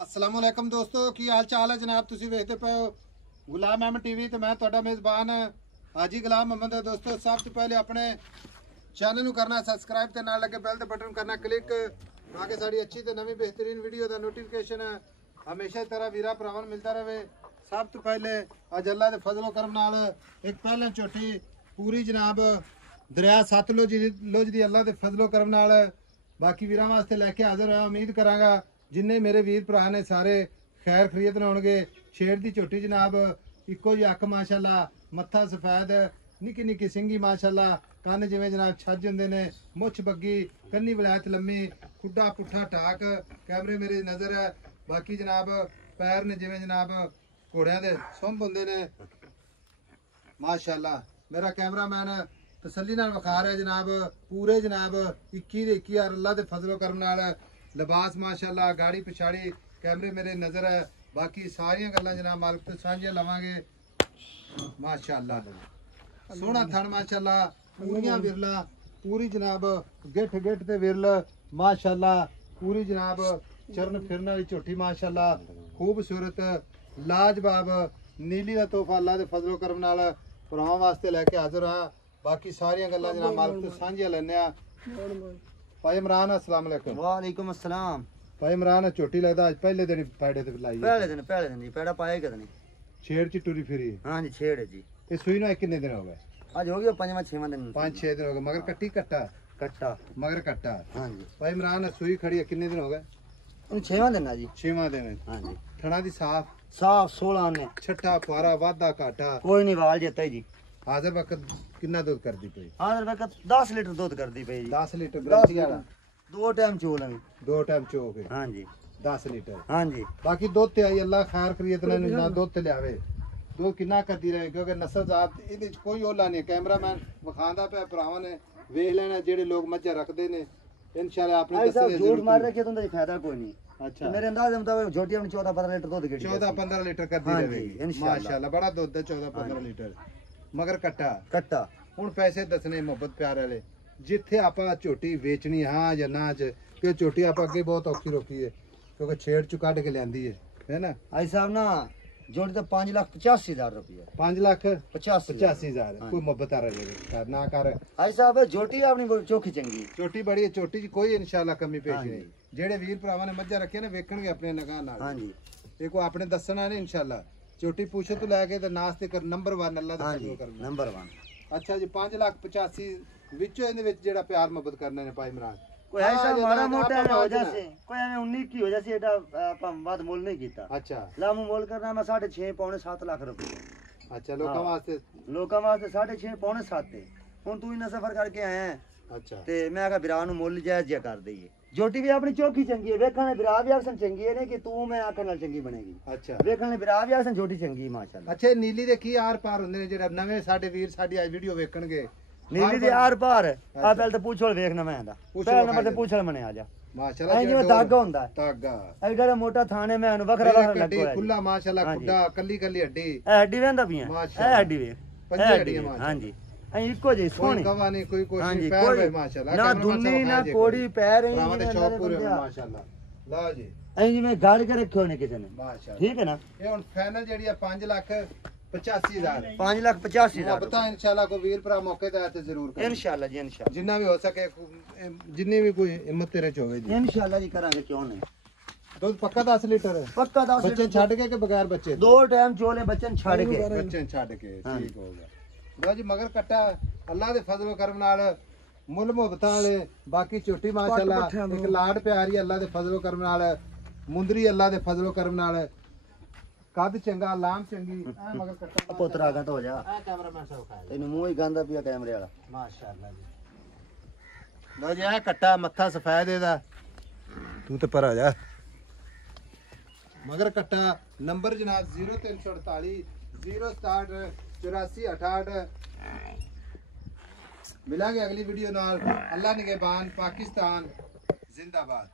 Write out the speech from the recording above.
अस्सलाम वालेकुम दोस्तों, की हाल चाल है जनाब। तुसी वेखदे पे हो गुलाम अहमद टीवी ते मैं तुहाडा मेज़बान हाजी गुलाम मोहम्मद है। दोस्तों सब तो पहले अपने चैनल नू करना सब्सक्राइब ते नाल लगे बेल दे बटन करना क्लिक ताकि साड़ी अच्छी ते नवी बेहतरीन वीडियो दा नोटिफिकेशन हमेशा तरह वीरा भरावां नू मिलता रहे। सब तो पहले अज अल्लाह दे फजलो करम नाल एक पहले झोटी पूरी जनाब दरिया सतलुज दी अल्लाह दे फजलो करम नाल बाकी वीरां वास्ते लैके हाज़र होया। उम्मीद करांगा जिन्ने मेरे वीर भरा ने सारे खैर खरीत होणगे। शेर दी झोटी जनाब इक्को जी अख माशाअल्लाह, मत्था सफेद, निक्की निक्की सिंगी माशाअल्लाह, कन्न जिवें जनाब छज हुंदे ने, मुछ बग्गी, कन्नी वलैत लम्मी, खुड्डा पुट्ठा टाक, कैमरे मेरे नज़र है। बाकी जनाब पैर ने जिवें जनाब घोड़ियां दे सुंभ हुंदे ने माशाअल्लाह। मेरा कैमरामैन तसल्ली नाल विखा रहा है जनाब पूरे जनाब 21 दे 21 अल्लाह दे फजलो करम नाल लिबास माशाअल्लाह, गाड़ी पिछाड़ी कैमरे मेरे नज़र है। बाकी सारियां गल्लां जनाब मालिक तो सांझियां लवांगे माशाअल्लाह। सोहना थन माशाअल्लाह, पूरियां विरला पूरी जनाब गिठ गिठ ते विरल माशाअल्लाह, पूरी जनाब चरण फिरन वाली झोटी माशाअल्लाह, खूबसूरत लाजवाब नीली दा तोहफा अल्लाह दे फजलो करम नाल भरावां वास्ते लैके हाज़र हां। बाकी सारियां गल्लां जनाब मालिक तो सांझियां लैने आ। भाई इमरान अस्सलाम वालेकुम। वालेकुम अस्सलाम। भाई इमरान झोटी लगदा आज पहले दिन पैड़े ते लाई पहले दिन जी पैड़ा पाया कद नहीं। छेड़ च टुरी फिरी। हाँ जी छेड़ है जी। ये सुई ना कितने दिन हो गए? आज हो गया पंजवा छेवां दिन। 5-6 दिन हो गए। मगर कट्टी कट्टा कट्टा मगर कट्टा। हाँ जी। भाई इमरान सुई खड़ी है कितने दिन हो गए? छेवां दिन है जी। 6वां दिन। हाँ जी। थना दी साफ 16 ने छट्टा पारा वादा काटा कोई नहीं वाल जेता जी। हाजिर वक्त कितना दूध कर दी पई? हाजिर वक्त 10 लीटर दूध कर दी पई जी। 10 लीटर गारंटी वाला। 2 टाइम चोल है। 2 टाइम चो के। हाँ जी 10 लीटर। हाँ जी। बाकी दूध ते आई अल्लाह खैर खरीद ना दूध ते लियावे। दूध कितना करदी रहे क्योंकि नस्ल जात इहदे च कोई ओला नहीं। कैमरामैन विखांदा पे भरावां ने वेख लेना जेड़े लोग मज्झां रखदे ने इंशाल्लाह आपने दस्से दे झूठ मार रखे तो फायदा कोई नहीं। अच्छा मेरे अंदाजे मुताबिक झोटी अपनी 14-15 लीटर दूध गिरती 14-15 लीटर करदी रहेगी माशाल्लाह। बड़ा दुध है 14-15 लीटर। मगर कट्टा कट्टा हुण पैसे दसने मोहब्बत प्यार वाले जिथे आपां झोटी वेचनी हाँ या ना च कि झोटी आपां अगे बहुत औखी रोकी है क्योंकि छेड़ चु कढ के लियांदी है ना। आई साहब ना जोड़ी तो 5,85,000 रुपया। 5,85,000 कोई मोहब्बत आ रहा ना कर। आई साहब झोटी अपनी चोखी चंगी छोटी बड़ी है झोटी च कोई इंशाल्लाह कमी पेश नहीं। जेड़े वीर भरावां ने मज्झां रखियां ने वेखणगे अपने निगाह नाल। हां जी ये को आपने दसना नहीं इंशाल्लाह। झोटी पूछे तो लैके ते नास्ते कर नंबर 1 अल्लाह दा फजल करना नंबर 1। अच्छा जी 5,85,000 विचों इहदे विच जेड़ा प्यार मोहब्बत करने ने भाई इमरान कोई ऐसा माड़ा मोटा हो जासे कोई हमें 19 की हो जासी एटा ਆਪਾਂ ਬਾਦ ਮੁੱਲ ਨਹੀਂ ਕੀਤਾ। अच्छा ਲਾਮੂ ਮੁੱਲ ਕਰਨਾ ਮੈਂ 6.5 ਪੌਣੇ 7 ਲੱਖ ਰੁਪਏ। अच्छा लोकां वास्ते 6.5 ਪੌਣੇ 7 ਤੇ ਹੁਣ ਤੂੰ ਇਨਾ ਸਫਰ ਕਰਕੇ ਆਇਆ ਹੈ अच्छा ਤੇ ਮੈਂ ਕਿਹਾ ਵੀਰਾਂ ਨੂੰ ਮੁੱਲ ਜਾਇਜ਼ ਜਿਹਾ ਕਰ ਦਈਏ। ਜੋਟੀ ਵੀ ਆਪਣੀ ਚੋਖੀ ਚੰਗੀ ਹੈ ਵੇਖਣ ਵੀਰਾ ਵੀ ਆਖਣ ਚੰਗੀ ਹੈ ਨੇ ਕਿ ਤੂੰ ਮੈਂ ਆਖਣ ਨਾਲ ਚੰਗੀ ਬਣੇਗੀ। अच्छा ਵੇਖਣ ਵੀਰਾ ਵੀ ਆਖਣ ਜੋਟੀ ਚੰਗੀ ਮਾਸ਼ਾਅੱਲਾ। अच्छा नीली दे की आर पार हुंदे ने जेड़ा नवे साडे वीर साडी आज वीडियो वेखणगे नीली दे आर पार आ पहले तो पूछल वेखना मैं दा पहले नंबर ते पूछल मने आ जा माशाल्लाह। ऐ जिवें धागा हुंदा धागा एडा मोटा थाने मैं वखरा वखरा लगो खुला माशाल्लाह खुड्डा कल्ली कल्ली हड्डी ए हड्डी वेंदा पिया ए हड्डी वे पंजी हड्डियां माशाल्लाह। हां जी ऐ इको जी सोहनी कवा नहीं कोई कोशिश पैर भाई माशाल्लाह ना दुन्नी ना कोड़ी पैर है भरावां दे शौक पूरे माशाल्लाह। लो जी ऐ जिवें गाड़ के रखियो ने किसी ने माशाल्लाह ठीक है ना। ये हुन फाइनल जेडी है 5,85,000 5,85,000 बता इंशाल्लाह को वीर भरा मौके ते आते जरूर कर इंशाल्लाह जी इंशाल्लाह जिन्ना भी हो सके जिन्नी भी कोई हिम्मत तेरे च होवे जी इंशाल्लाह जी करांगे क्यों नहीं। दूध पक्का 10 लीटर है पक्का 10 बच्चे छड़ के बगैर बच्चे 2 टाइम चोले बच्चन छड़ के बच्चे छड़ के ठीक हो गया। लो जी मगर कट्टा अल्लाह दे फजल करम नाल मुल मुहब्बतां वाले बाकी झोटी माशाल्लाह एक लाड प्यारी अल्लाह दे फजल करम नाल मुंदरी अल्लाह दे फजल करम नाल कद चंगा लाम चंगी मगर कट्टा पोतरा घट हो जा कैमरामैन साहब खाए तेन मुंह ही गंदा पिया कैमरे वाला माशाल्लाह जी। लो जी आ कट्टा मत्था सफेद एदा तू ते पर आ जा मगर कट्टा नंबर जनाब 0348 067 84 68। मिलांगे अगली वीडियो नाल। अल्लाह निगहबान पाकिस्तान जिंदाबाद।